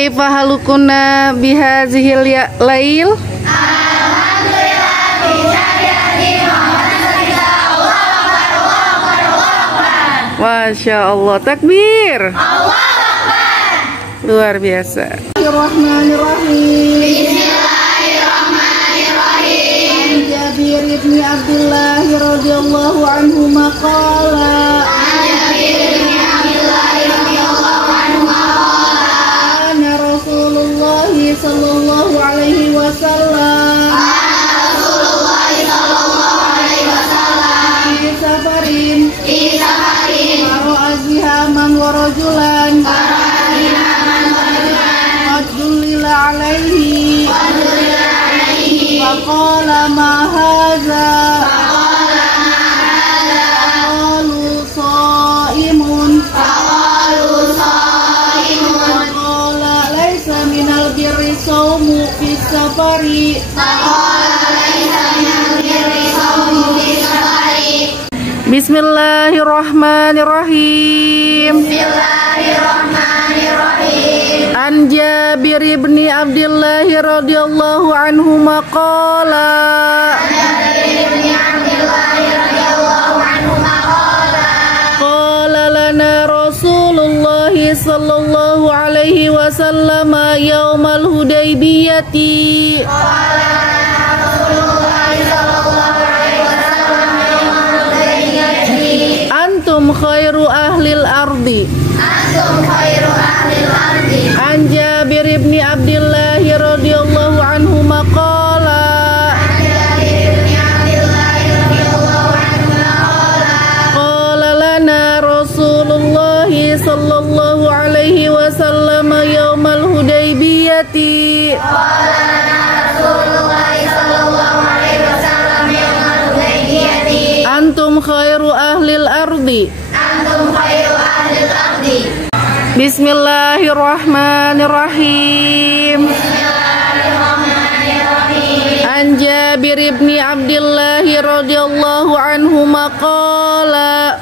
Kaifa halukuna bihazihil lail? Alhamdulillah bisyariati Muhammad Allahu Akbar, Allahu Akbar, Allahu Akbar. Masya Allah, takbir. Allahu Akbar. Luar biasa. Bismillahirrahmanirrahim. Bismillahirrahmanirrahim. An Jabir bin Abdullah radhiyallahu anhu maqala. Ana Rasulullah sallallahu alaihi wasallam. Fi safarin. Mara'a zihaman wa rajulan. Qad dullila alaihi. Faqala ma hadza. Qalu shaimun. Faqala laisa minal birri shaumu fi safari. Bismillahirrahmanirrahim. An Jabir bin Abdullah radhiyallahu anhu maqala. Qala lana Rasulullah sallallahu alaihi wasallam yaumal Hudaybiyati. Antum khairu ahlil ardi. An Jabir bin Abdullah radhiyallahu anhu maqala. Qala lana Rasulullah sallallahu alaihi wasallam yaumal Hudaybiyati. Antum khairu ahlil ardi. Bismillahirrahmanirrahim. An Jabir bin Abdullah radhiyallahu anhu maqala.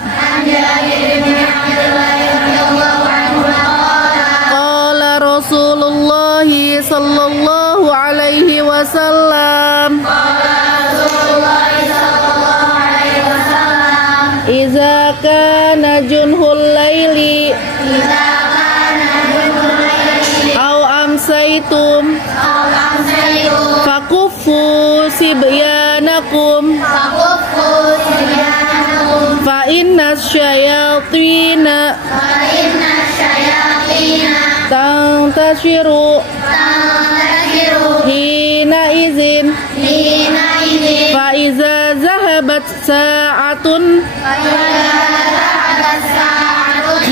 Qala Rasulullah sallallahu alaihi wasallam. Iza kana junhul laili au amsaitum fakuffu sibyanakum fa inna syayatina tantashiru hina izin fa iza zahabat sa'atun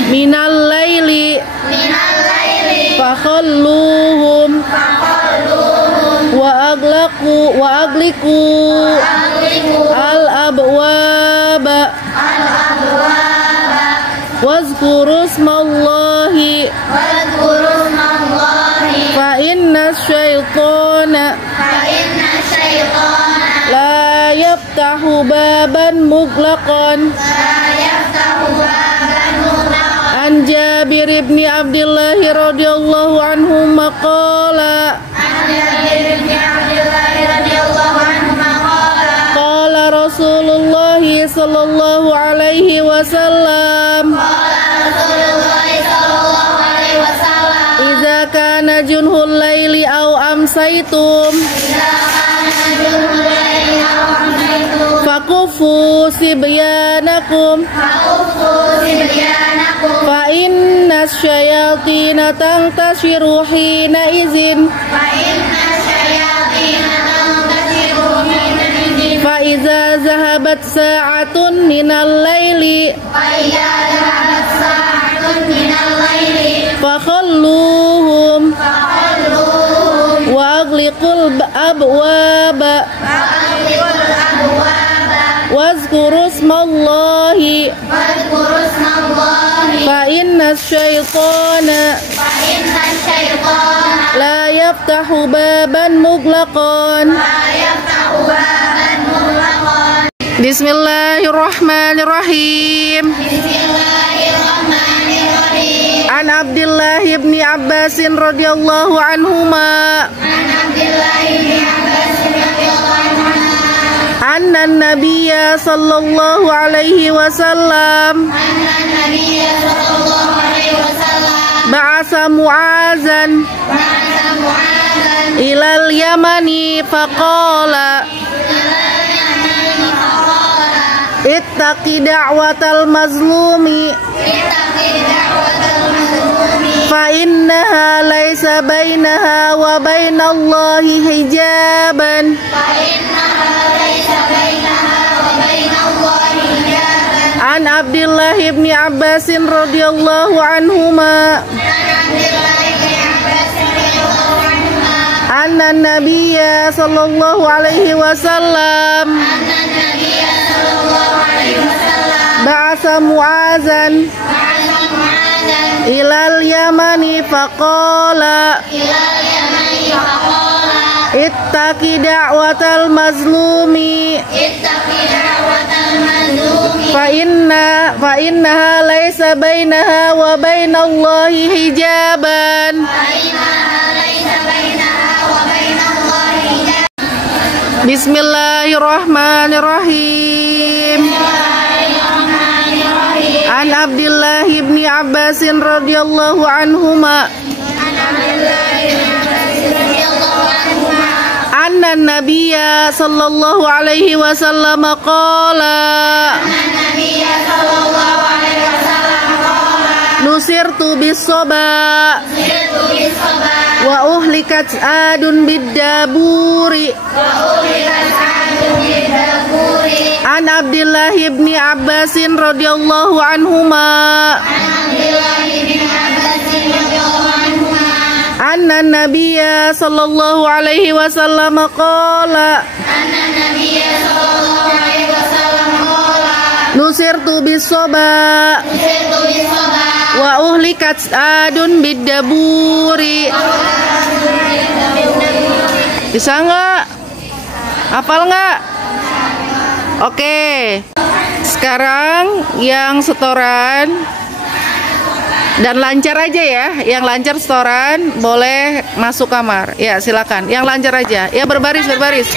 minal laili fakhalluhum wa agliku al abwaba wazkuru smallahi fa inna syaitana la yaftahu baban muglaqan. An Jabir bin Abdullah radhiyallahu anhu maqala. Qala Rasulullah sallallahu alaihi wasallam. Iza kana junhul laili au amsaitum fakufu sibyanakum fa inna syayatina tantashiru hina izin fa iza zahabat sa'atun minal laili fakhalluhum wa agliqul abwaba wazkuru smallahi fa inna syaitana la yaftahu baban muglaqan. Bismillahirrahmanirrahim. An An Abdullah ibn Abbas radhiyallahu anhuma. Anna Nabiyya sallallahu alaihi wasallam ba'asa Mu'azan ilal Yamani faqala ittaqi da'watal mazlumi fa innaha laysa bainaha wa bainallahi hijaban. An Abdullah ibn Abbas radhiyallahu anhuma anna Nabiyya sallallahu alaihi wasallam ba'asa Mu'azan ilal Yamani faqala ittaqi da'watal mazlumi fa innaha laysa bainaha wa bainallahi hijaban. Bismillahirrahmanirrahim. An Abdullah ibn Abbas radhiyallahu anhuma anna Nabiyya sallallahu alaihi wasallam qala nusirtu bis-saba wa uhlikat adun bid-daburi. An Abdullah ibn Abbas radhiyallahu anhuma anna Nabiyya sallallahu alaihi wasallam qala nusirtu bis-saba wa uhlikat adun bid-daburi. Bisa nggak? Hafal nggak? Oke. Sekarang yang setoran dan lancar aja ya. Yang lancar setoran boleh masuk kamar. Ya, silakan. Yang lancar aja. Ya, berbaris. Berbaris.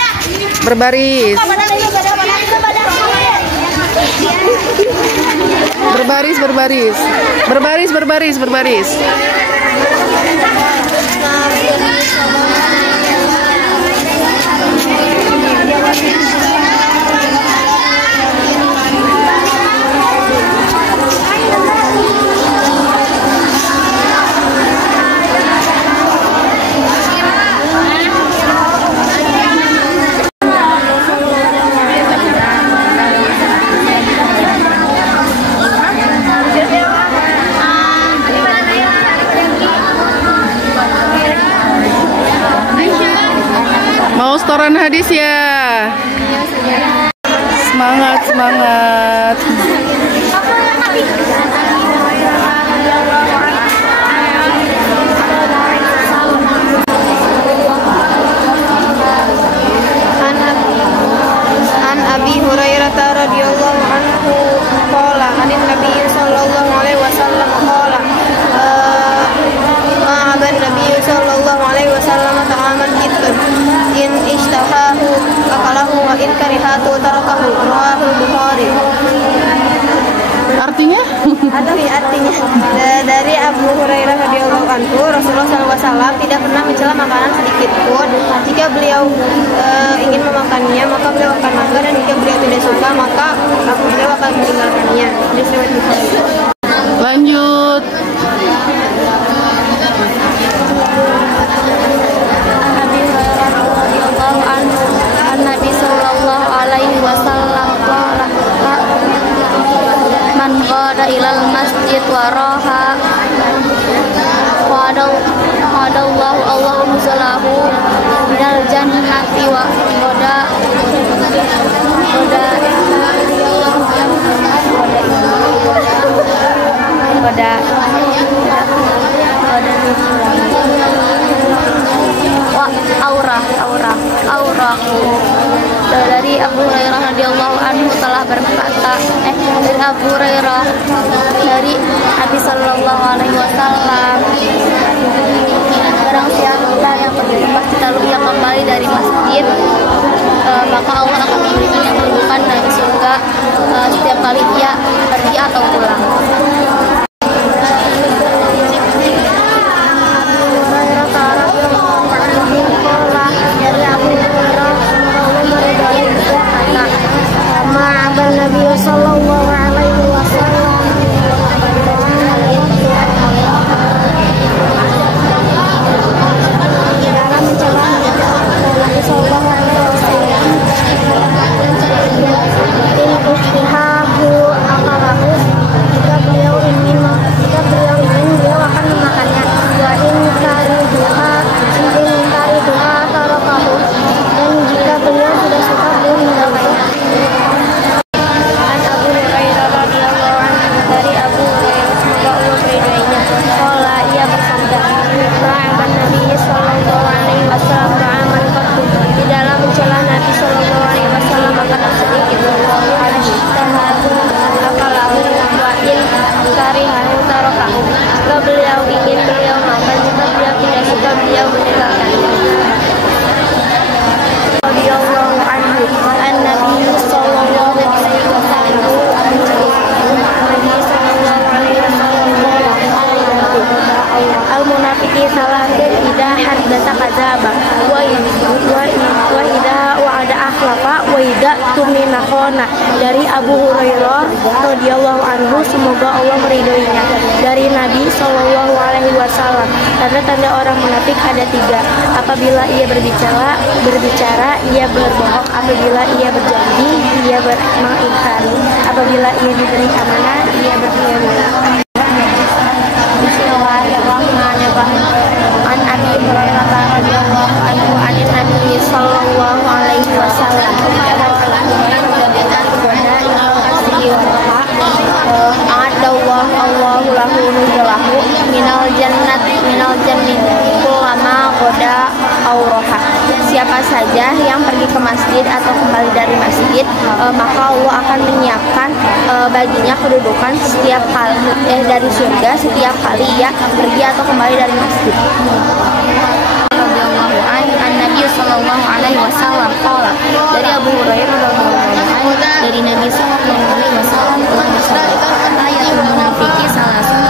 Mau setoran hadis ya? Semangat. An Abi Hurairah radhiyallahu anhu qala anin Nabi sallallahu alaihi wasallam qala ma'aban Nabi sallallahu alaihi wasallam ta'aman hitun in ishtahahu akalahu wa in karihatu tarakahu rawahu Bukhari. Artinya? Artinya dari Abu Hurairah radhiyallahu anhu Rasulullah SAW tidak pernah mencela makanan sedikit pun. Jika beliau ingin memakannya maka beliau akan makan, dan jika beliau tidak suka maka beliau akan meninggalkannya. Lanjut. Nabi radhiyallahu anhu Nabi sallallahu alaihi wasallam qala man qada ilal masjid wa raha qadallahu Allahu musallahu minal jannati wa aurahu. Dari Abu Hurairah radhiyallahu anhu telah berkata, dari Abu Hurairah dari Nabi sallallahu alaihi wasallam, barang siapa yang pergi ke masjid lalu ia kembali dari masjid, maka Allah akan memberikan yang kedudukan dalam surga setiap kali ia pergi atau pulang. Nabi sallallahu alaihi wasallam dalam mencela Nabi sallallahu alaihi wasallam in istihahu akalahu, jika beliau ingin beliau akan memakannya, wa in kariduha tarakahu, dan jika beliau sudah suka beliau meninggalkannya. Dari Abu Hurairah semoga Allah meridainya, qala ia bersabda, ba'aman Nabi sallallahu alaihi wasallam ba'aman qattu, di dalam mencela Nabi sallallahu alaihi wasallam makanan sedikit, tahabu akalahu wa in karihahu tarakahu, jika beliau ingin beliau makan, jika beliau tidak suka beliau meninggalkannya. Radhiyallahu anhu an-Nabi sallallahu alaihi wasallam al-munafiqi salatun idza haddatsa kadzaba wa idza wa'ada akhlafa wa idza tumina khana. Dari Abu Hurairah radhiyallahu anhu semoga Allah meridhoinya, dari Nabi sallallahu alaihi wasallam, tanda-tanda orang munafik ada 3. Apabila ia berbicara ia berbohong, apabila ia berjanji ia mengingkari, apabila ia diberi amanah ia berkhianat. An Abi Hurairah radhiyallahu anhu an Nabi sallallahu alaihi wasallam Allahu lahu nuzulahu minal jannati kullama qada auraha. Siapa saja yang pergi ke masjid atau kembali dari masjid, maka Allah akan menyiapkan baginya kedudukan setiap kali dari surga setiap kali ia pergi atau kembali dari masjid. Nabi sallallahu alaihi wasallam qala, dari Abu Hurairah radhiyallahu anhu dari Nabi sallallahu alaihi wasallam telah bersabda, ayatul munafiqi salasun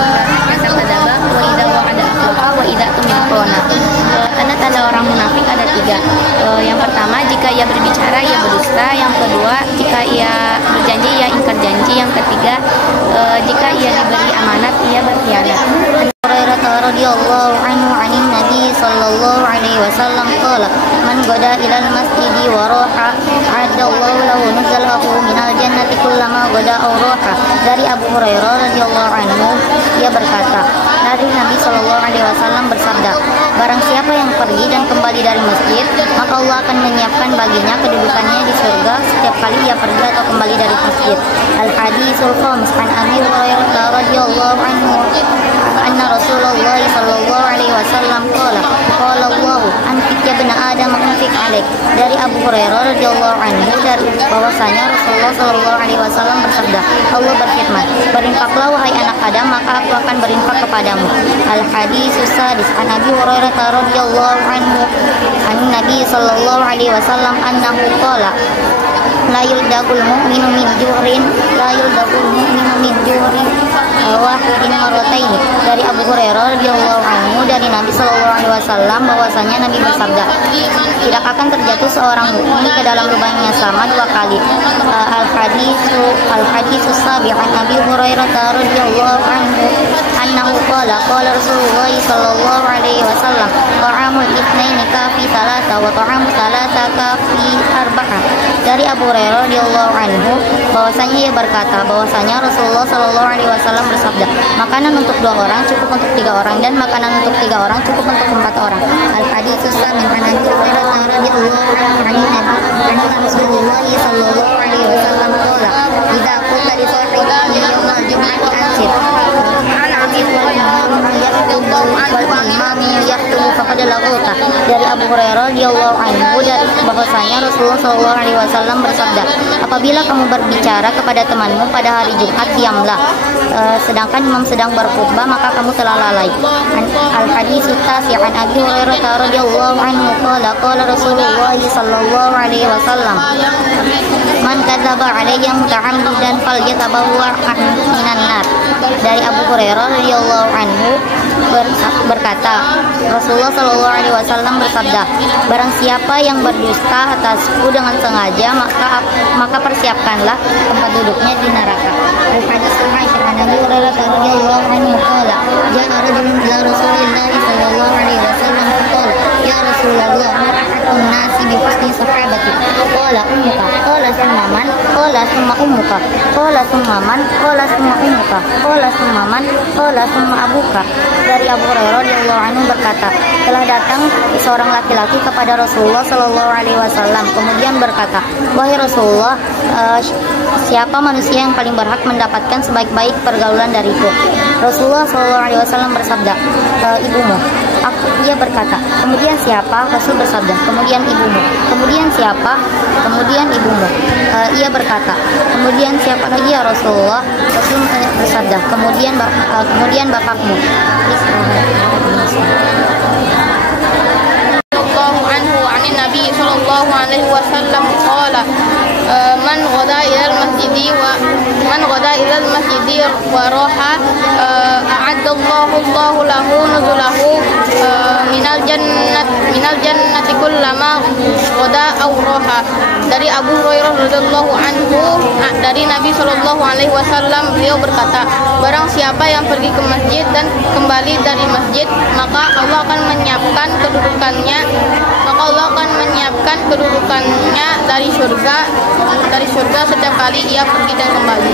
kata kadzaba wa idza wa'ada akhlafa wa idza tumina khana. Tanda-tanda orang munafik ada 3. Yang pertama, jika ia berbicara ia berdusta. Yang kedua, jika ia berjanji ia ingkar janji. Yang ketiga, jika ia diberi amanat ia berkhianat. Radhiyallahu anhu anin Nabi sallallahu alaihi wasallam qala, man qada ilal masjidi wa raha adallahu lahu nuzulahu minal jannati kullama qada aw raha. Dari Abu Hurairah radhiyallahu anhu ia berkata, dari Nabi sallallahu alaihi wasallam bersabda, barang siapa yang pergi dan kembali dari masjid, maka Allah akan menyiapkan baginya kedudukannya di surga setiap kali ia pergi atau kembali dari masjid. Al-Hadisul Khamis an Abi Hurairah radhiyallahu anhu anna Rasulullah sallallahu alaihi wasallam qala Allah anfik ya bani Adam anfik alaik. Dari Abu Hurairah radhiyallahu anhu dari bahwasanya Rasulullah sallallahu alaihi wasallam bersabda, Allah berfirman, berinfaklah wahai anak Adam maka aku akan berinfak kepadamu. Al-Hadisus Sadis an Abi Hurairah radhiyallahu anhu an Nabi sallallahu alaihi wasallam annahu qala la yuldagul mu'minu min juhrin wahidin marrataini. Dari Abu Hurairah radhiyallahu anhu dari Nabi sallallahu alaihi wasallam bahwasanya Nabi bersabda, tidak akan terjatuh seorang mukmin ke dalam lubang yang sama 2 kali. Al-Hadisus Sabi an Abi Hurairah radhiyallahu anhu annahu qala Rasulullah sallallahu alaihi wasallam ta'amul itsnaini kafi thalatha wa ta'amu thalatha kafi arba'ah. Dari Abu Hurairah radhiyallahu anhu bahwasanya ia berkata bahwasanya Rasulullah sallallahu alaihi wasallam bersabda, makanan untuk 2 orang cukup untuk 3 orang dan makanan untuk 3 orang cukup untuk 4 orang. Al-Haditsus Samin an Abi Hurairah radhiyallahu anhu anna Rasulullah sallallahu alaihi wasallam qala idza qulta li sahibika yawmal jum'ati ansir wal imam yaqtubu faqad laghawta. Dari Abu Hurairah radhiyallahu anhu dari bahwasanya Rasulullah Shallallahu alaihi wasallam bersabda, apabila kamu berbicara kepada temanmu pada hari Jumat, diamlah. Sedangkan imam sedang berkhutbah, maka kamu telah lalai. Al-hadits tasi' an Abi Hurairah radhiyallahu anhu qala Rasulullah sallallahu alaihi wasallam, man kadzaba alayya muta'ammidan falyatabawwa minan nar. Dari Abu Hurairah radhiyallahu anhu berkata, Rasulullah Shallallahu alaihi wasallam bersabda, barang siapa yang berdusta atasku dengan sengaja, maka persiapkanlah tempat duduknya di neraka. Al-hadits Aisyah an Abi Hurairah radhiyallahu anhu qala ja'a rajulun ila Rasulillah sallallahu alaihi wasallam qala ya Rasulullah mar'atun nasi bi husni sahabati qala ummuka qala summa man qala summa ummuka qala summa man qala summa ummuka qala summa man qala summa abuka. Dari Abu Hurairah radhiyallahu anhu berkata, telah datang seorang laki-laki kepada Rasulullah Shallallahu alaihi wasallam, kemudian berkata, wahai Rasulullah, siapa manusia yang paling berhak mendapatkan sebaik-baik pergaulan dariku? Rasulullah Shallallahu alaihi wasallam bersabda, ibumu. Ia berkata, kemudian siapa? Rasul bersabda, kemudian ibumu. Kemudian siapa? Kemudian ibumu. Ia berkata, kemudian siapa lagi ya Rasulullah? Rasul bersabda, kemudian bapakmu. Radhiyallahu anhu 'anin Nabi sallallahu alaihi wasallam qala man ghada ila al-masjidi wa raha a'adda Allahu lahu nuzulahu minal jannati kullama ghada aw raha. Dari Abu Hurairah radhiyallahu anhu dari Nabi sallallahu alaihi wasallam, beliau berkata, barang siapa yang pergi ke masjid dan kembali dari masjid, maka Allah akan menyiapkan kedudukannya dari surga setiap kali ia pergi dan kembali.